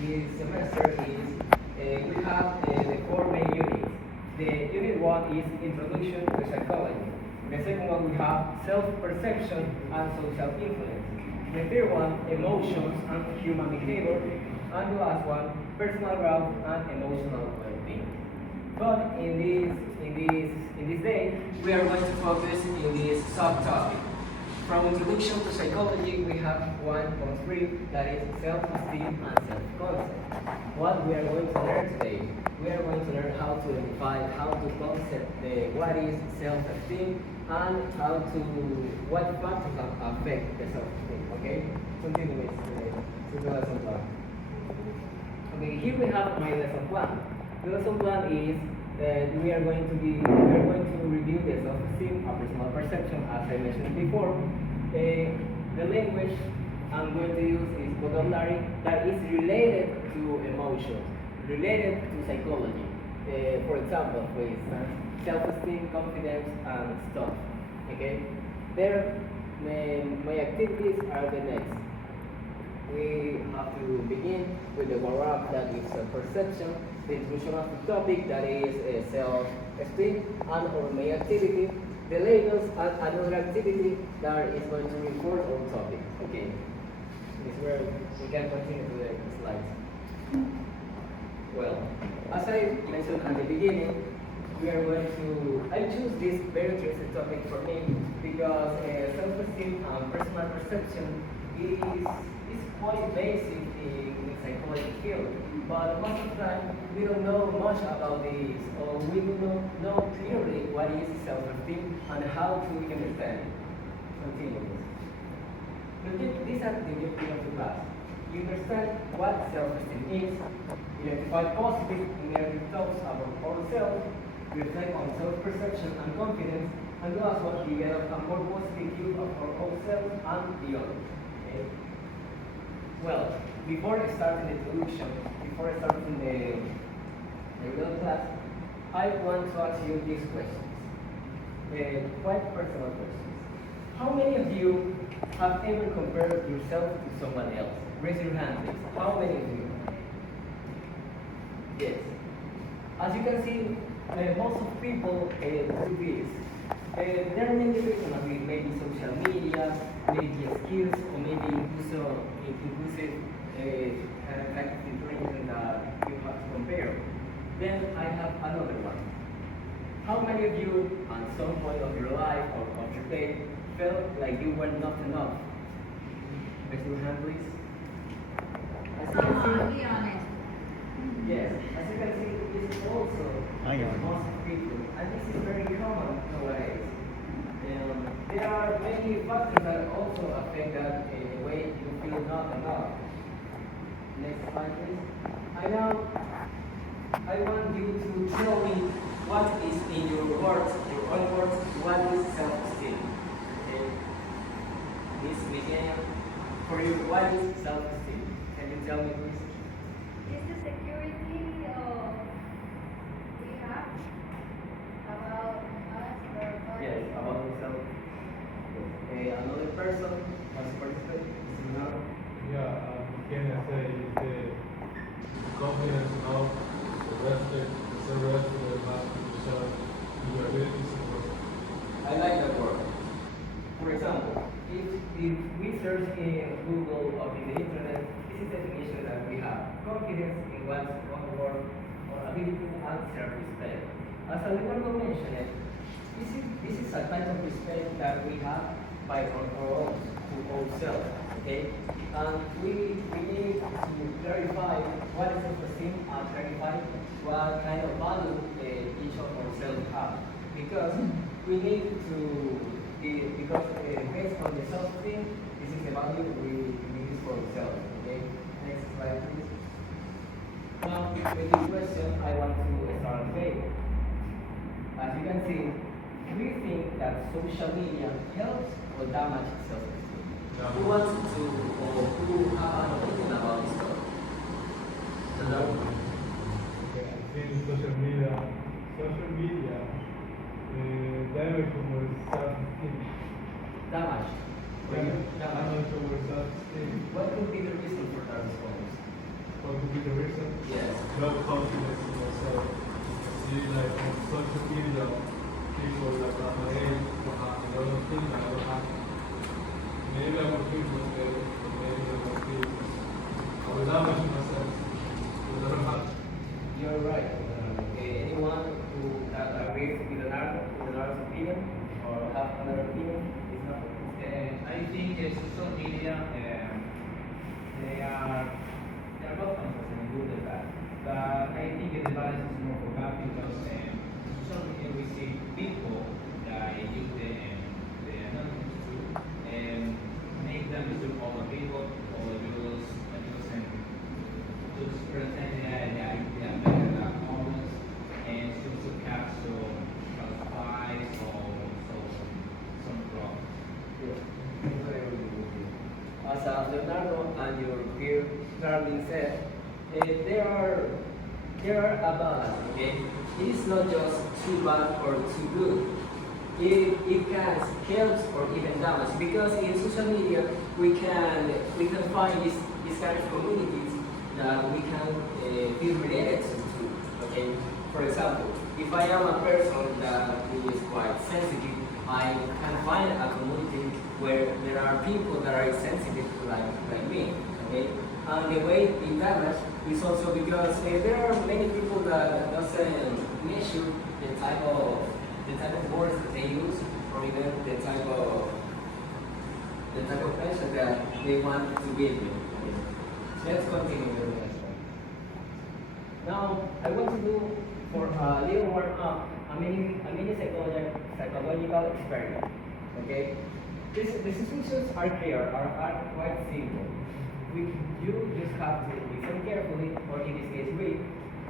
this semester is we have the four main units. The unit one is Introduction to Psychology. The second one we have Self-Perception and Social Influence. The third one, Emotions and Human Behavior. And the last one, Personal Growth and Emotional Well-being. But in this day, we are going to focus in this subtopic. From Introduction to Psychology, we have 1.3, that is self-esteem and self-concept. What we are going to learn today, we are going to learn how to identify, how to concept what is self-esteem and what factors affect the self-esteem. Okay? Continue with the lesson plan. Okay, here we have my lesson plan. The lesson plan is that we are going to review the self-esteem and personal perception as I mentioned before. The language I'm going to use is vocabulary that is related to emotions, related to psychology. For example, for instance, self-esteem, confidence, and stuff. Okay. There, my activities are the next. We have to begin with the warm-up that is perception, the introduction of the topic that is self-esteem, and our main activity, the labels, and another activity that is going to reinforce our topic. Okay, this is where we can continue to the slides. Well, as I mentioned at the beginning, we are going to, I choose this very interesting topic for me because self-esteem and personal perception is quite basic in psychology field, but most of the time we don't know much about this, or we do not know clearly what is self-esteem and how to understand it. Continue. These are the objectives of the class. You understand what self-esteem is, identify positive and negative thoughts about ourselves, reflect on self-perception and confidence, and the last one, develop a more positive view of our own selves and the others. Okay? Well, before I start the introduction, before I start the real class, I want to ask you these questions. Quite personal questions. How many of you have ever compared yourself to someone else? Raise your hand, please. How many of you? Yes. As you can see, most of people do this. There are many reasons of it, maybe social media, maybe skills, or maybe inclusive kind of information that you have to compare. Then I have another one. How many of you, at some point of your life or of your day, felt like you were not enough? Raise your hand, please. As you can see, Be honest. yes, as you can see, this is also most people, and this is very common nowadays. There are many factors that also affect that in the way you feel not enough. Next slide, please. I want you to tell me what is in your words, your own words, what is self-esteem. Okay? This began for you. What is self-esteem? Can you tell me, please? It's the security we have about us or Yes, about yourself. Another person wants to participate? Mr. Leonardo? Yeah, can I say the confidence of the respect, the self-respect, the master yourself, your abilities and work. I like that word. For example, if we search in Google or in the internet, this is the definition that we have. Confidence in one's own work or ability and self-respect. As Leonardo mentioned, this is a type of respect that we have by our own to ourselves. Okay? And we need to clarify what is self-esteem and clarify what kind of value each of ourselves have. Because we need to, because based on the self-esteem, this is the value we use for ourselves. Okay? Next slide, please. Now, with this question, I want to start today. As you can see, do you think that social media helps or damages self-esteem? Yeah. Who wants to, or who have an opinion about this topic? Okay, I think social media damage our self-esteem. Damage. For you, damage. Damage our self-esteem. What could be the reason for that response? what could be the reason? Yes. No confidence in yourself. See, like on social media, people like hey, what happened? I don't think that will happen. Maybe I will feel motivated, but maybe I will feel. I will damage myself. It doesn't happen. You're right. Anyone who agrees with Leonardo's opinion or have another opinion is not. I think social media, they are both concepts and good and bad. But I think the balance is more for bad because in social media we see people that use the anonymous tool and make them to other people or use and just pretend they are better than others and to capture spies or some problems. As Leonardo and your peer Darling said, there are a balance. Okay, it is not just too bad or too good. It can help or even damage because in social media we can find this kind of communities that we can feel related to. Okay, for example, if I am a person that is quite sensitive, I can find a community where there are people that are sensitive like me. Okay, and the way it damage is also because there are many people that doesn't measure the type of words that they use or even the type of person that they want to be with. Okay. Let's continue with the next one. Now I want to do for a little warm up a mini psychological experiment. Okay? The solutions are clear, are quite simple. You just have to listen carefully, or in this case read.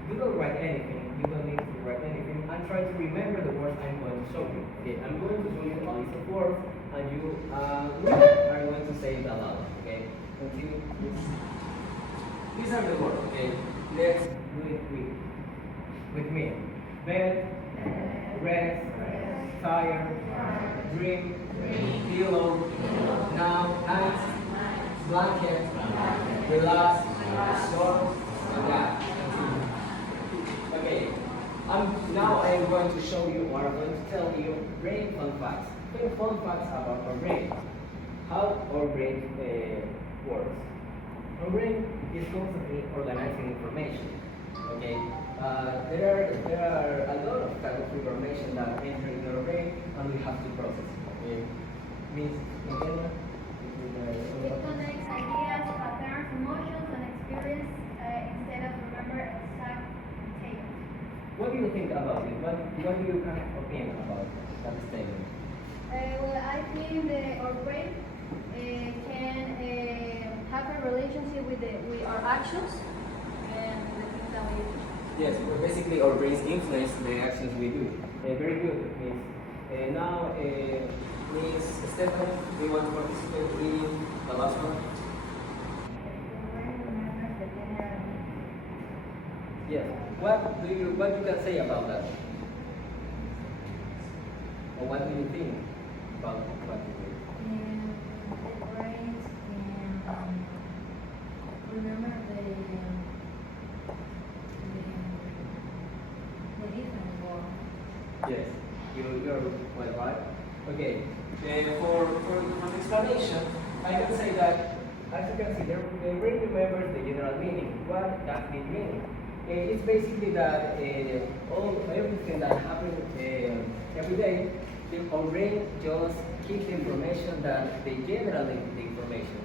Do not write anything, you don't need to write anything, and try to remember the words I'm going to show you. Okay, I'm going to show you a list of words, and you are going to say it aloud. Okay? Continue, please. These are the words, okay? Let's do it with me. Bed, rest, tire, drink, pillow, now, night, blanket, relax, storm, and that. Okay, now I'm going to show you, or I'm going to tell you brain fun facts. Fun facts about our brain. How our brain works. Our brain is constantly organizing information. Okay, there are a lot of types of information that enter in our brain, and we have to process it. Okay, Miss McKenna, It connects ideas, patterns, emotions, and experience instead of remember exact details. what do you think about it? What do you kind of opinion about that statement? Well, I think our brain can have a relationship with our actions and the things that we do. Yes, well, basically our brains influence the actions we do. Very good, Miss. Now, Miss Stephanie, do you want to participate in the last one? The brain remembers the general meaning. Yes. What you can say about that? Or what do you think about what you do? The brain can remember the different world. Yes, you're quite right. Okay, for the explanation, I can say that, as you can see, the brain remembers the general meaning. What does it mean? It's basically that everything that happens every day, our brain just keeps the information that they generate the information.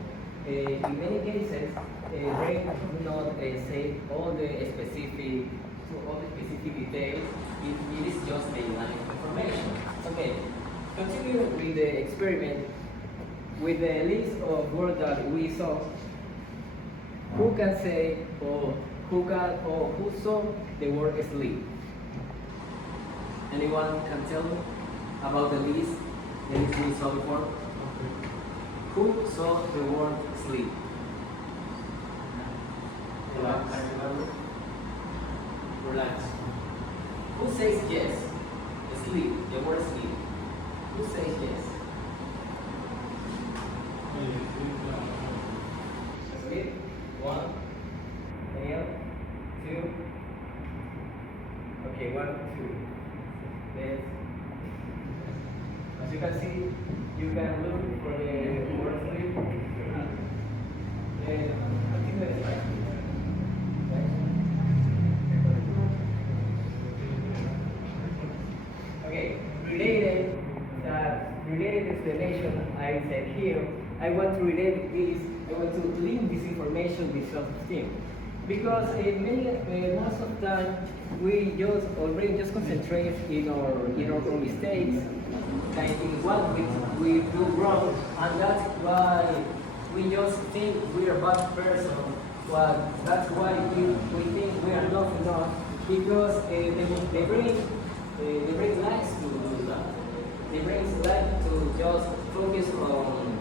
In many cases, brain do not say all the specific details. It is just a line of information. Okay, continue with the experiment with the list of words that we saw. Who can say or who saw the word sleep? Anyone can tell me about the list we saw before? Who saw the word sleep? Relax. Relax. Who says yes? Sleep. The word sleep. Who says yes? Sleep. One. Any Okay, related explanation I said here, I want to relate this, I want to link this information with self-esteem. Because most of the time we just already just concentrate in our own mistakes, like in what we do wrong, and that's why we just think we are a bad person. Well, that's why we think we are not enough, because the brain likes to do that. The brain likes to just focus on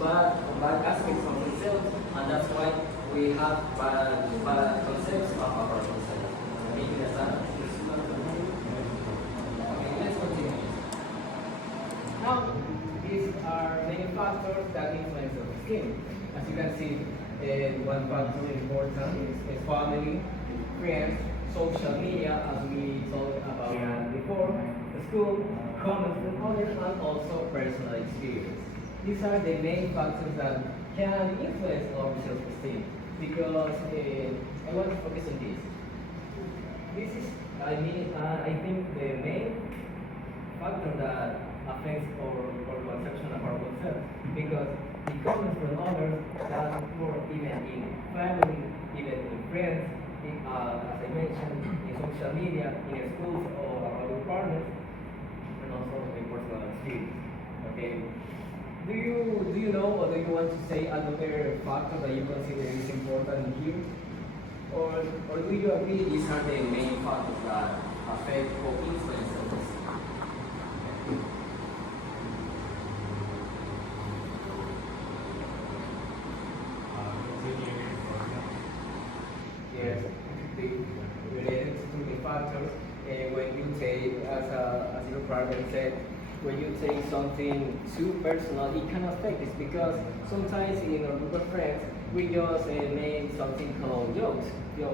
bad aspects of themselves, and that's why we have bad concepts of ourselves. Make you understand? Okay, let's continue. Now, these are many factors that influence self-esteem. As you can see, one factor important is family, friends, social media, as we talked about before, school, comments from others, and also personal experience. These are the main factors that can influence our self-esteem. Because I want to focus on this. This is, I think, the main factor that affects our conception of ourselves. Because it comes from others, that more even in family, even in friends, as I mentioned, in social media, in schools or our partners, and also in personal experience. Okay. Do you know, or do you want to say another factor that you consider is important here? Or do you agree these are the main factors that affect or influence us? Yes, related to the factors. When you take, as your partner said, when you take something too personal, it can affect this, because sometimes in our group of friends we just make something called jokes, and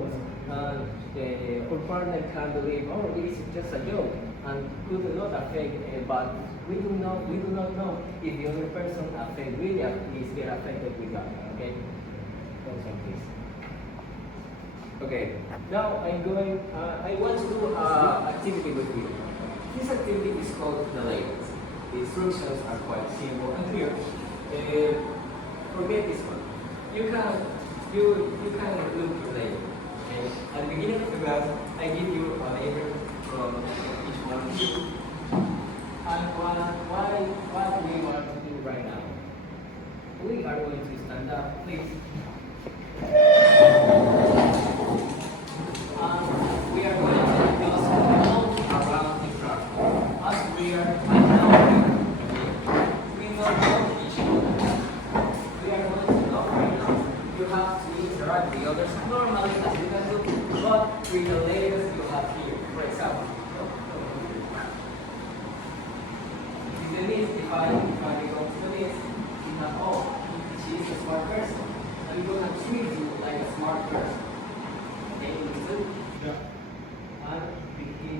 our partner can believe, oh, it is just a joke, and could not affect, but we do not know if the other person is get affected with that. Okay, also please. Okay, now I want to do an activity with you. This activity is called the labels. The instructions are quite simple and clear. Forget this one. You can look the label. Okay? At the beginning of the class, I give you a label from each one of you. And what we want to do right now. We are going to stand up, please. We are going to just walk around the crowd. As we are now, we know each other. We are going to know right now. You have to interact with others normally, as you can do, but with the labels you have here. For example, in the list, if I go to the list, we have, oh, she is a smart person. And we're going to treat you like a smart person. Okay, listen? Yeah. And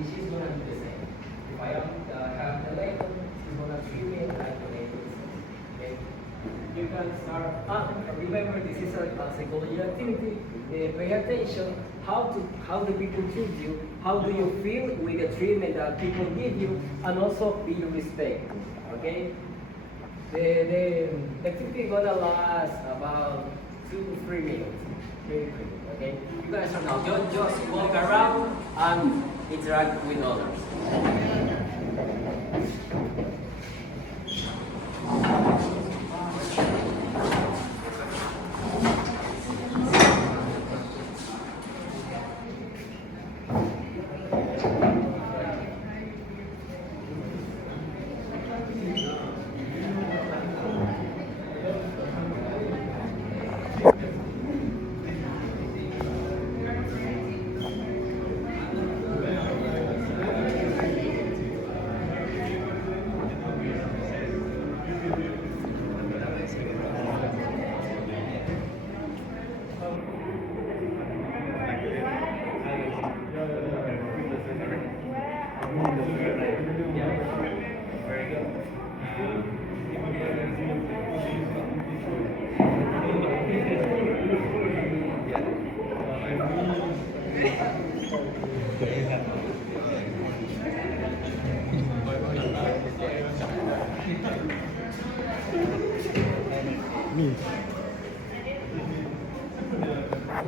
she's going to do the same. If I have the label, she's going to treat me like the label says. Okay? You can start. Remember, this is a psychology activity. Pay attention. How do people treat you? How do you feel with the treatment that people give you, and also be respect. Okay? The activity is gonna last about 2 to 3 minutes. Very quick. Okay? You guys are now just walk around and interact with others. Hi,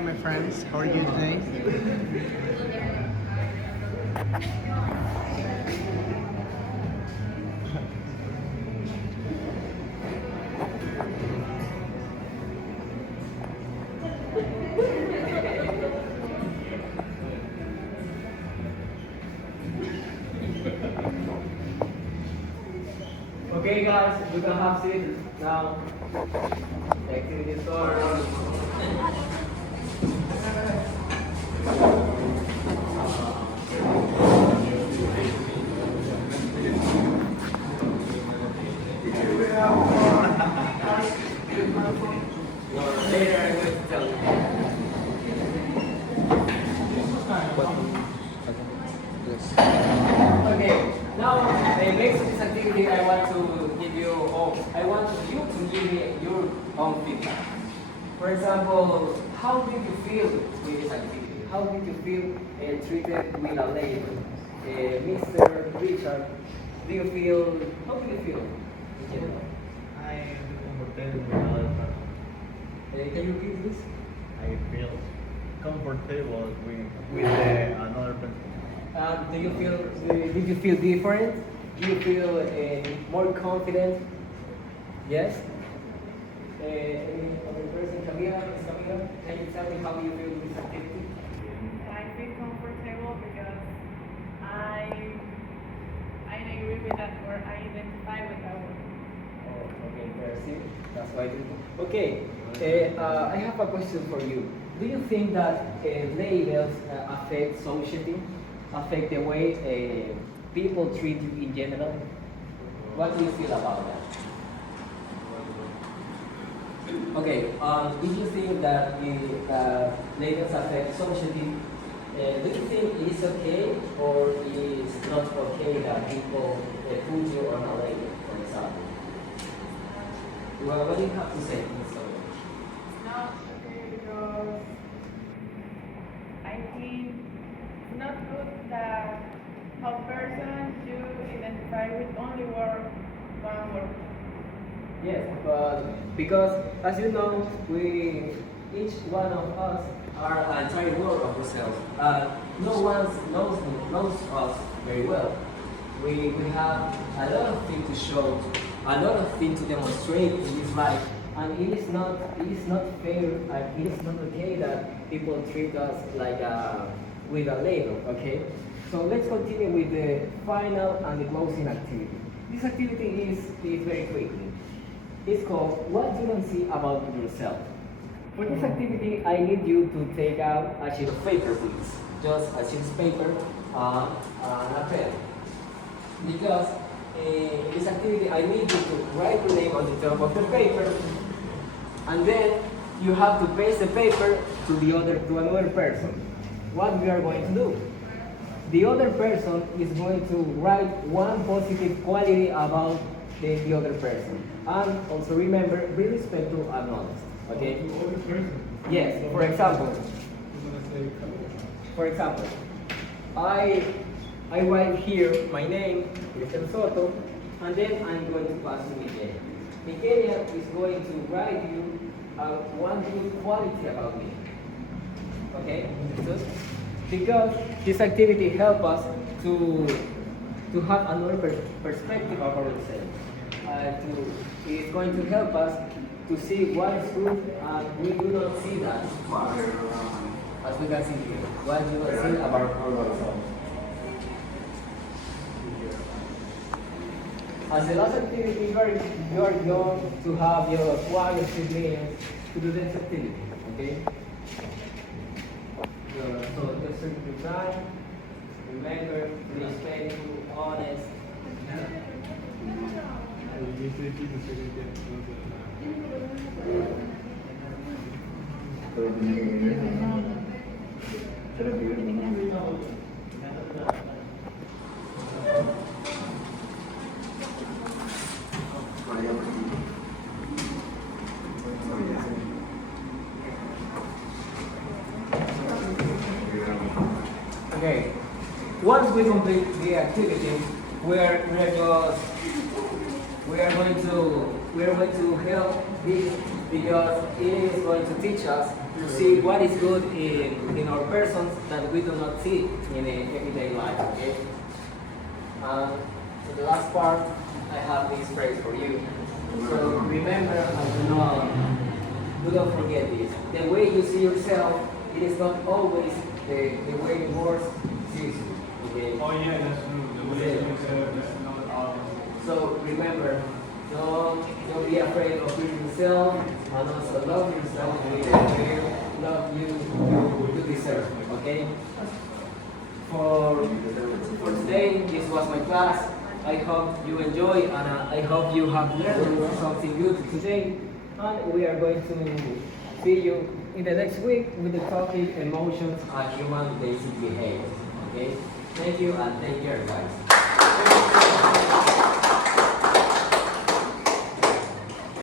my friends. How are you today? Okay, guys, we can have seat now. The activity starts. Later, I'm going to tell you. Okay, now next to this activity, I want to give you, I want you to give me your own feedback. For example, how did you feel with this activity? How did you feel treated with a label? Mr. Richard, how do you feel in general? I feel comfortable with another person. Can you repeat this? I feel comfortable with another person. Did you feel different? Do you feel more confident? Yes? Any other person? Camila, can you tell me how you feel with this activity? I feel comfortable because I agree with that word. I identify with that word. Oh, okay, merci. That's why I do. Okay, I have a question for you. Do you think that labels affect society, affect the way people treat you in general? What do you feel about that? Okay, if you think that labels affect society, do you think it's okay or it's not okay that people put you on a label, for example? Well, what do you have to say in this subject? Not okay because I think it's not good that a person should identify with only one word. Yes, but because as you know, each one of us are an entire world of ourselves. No one knows us very well. We have a lot of things to show, a lot of things to demonstrate in this life, and it is not fair and it is not okay that people treat us like with a label. Okay, so let's continue with the final and the closing activity. This activity is very quickly. It's called What You Don't See About Yourself. For this activity, I need you to take out a sheet of paper, please. Just a sheet of paper and a pen. Because in this activity, I need you to write your name on the top of the paper, and then you have to paste the paper to another person. What we are going to do? The other person is going to write one positive quality about the other person. And also remember, be respectful and honest. Okay? To other person. Yes, for example, I'm gonna say for example, I write here my name, Cristian Soto, and then I'm going to pass to Miquelia. Miquelia is going to write you one good quality about me. Okay? So, because this activity helps us to have another perspective of ourselves. It's going to help us to see what is good and we do not see that far. As we can see here, what you will see about ourselves. As the last activity, you are going to have your 1 or 2 minutes to do this activity, okay? So just take your time. Remember, be respectful, honest. you say keep the second once we complete the activity, we are going to help this because it is going to teach us to see what is good in our persons that we do not see in a everyday life. Okay. For the last part, I have this phrase for you. So remember and do not forget this. The way you see yourself, it is not always the way the world sees you. Okay? Oh yeah, that's true. The way you yourself, that's not all. So remember, don't be afraid of being yourself, and also love yourself with the love you deserve. Okay? For today, this was my class. I hope you enjoy, and I hope you have learned something good today. And we are going to see you in the next week with the topic emotions and human basic behavior. Okay? Thank you and take care, guys.